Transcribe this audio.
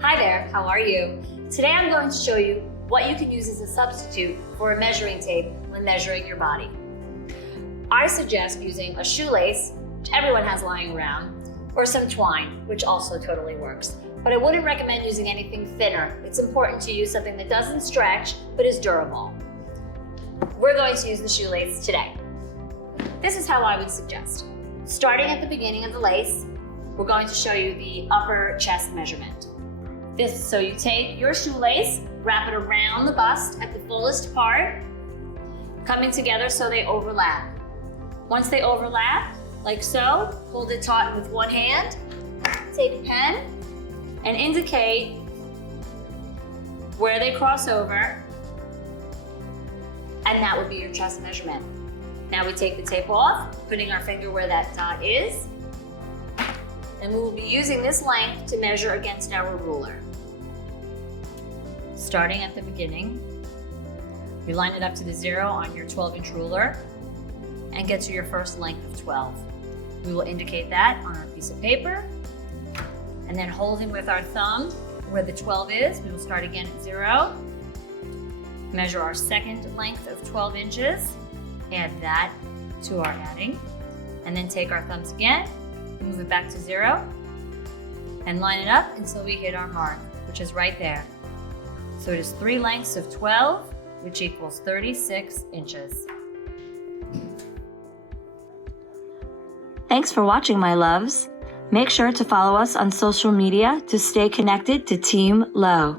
Hi there, how are you? Today I'm going to show you what you can use as a substitute for a measuring tape when measuring your body. I suggest using a shoelace, which everyone has lying around, or some twine, which also totally works. But I wouldn't recommend using anything thinner. It's important to use something that doesn't stretch, but is durable. We're going to use the shoelace today. This is how I would suggest. Starting at the beginning of the lace, we're going to show you the upper chest measurement. So you take your shoelace, wrap it around the bust at the fullest part, coming together so they overlap. Once they overlap, like so, hold it taut with one hand, take a pen, and indicate where they cross over, and that would be your chest measurement. Now we take the tape off, putting our finger where that dot is, and we will be using this length to measure against our ruler. Starting at the beginning, you line it up to the 0 on your 12-inch ruler and get to your first length of 12. We will indicate that on our piece of paper, and then holding with our thumb where the 12 is, we will start again at 0, measure our second length of 12 inches, add that to our adding, and then take our thumbs again, move it back to 0, and line it up until we hit our mark, which is right there. So it is 3 lengths of 12, which equals 36 inches. Thanks for watching, my loves. Make sure to follow us on social media to stay connected to Team Low.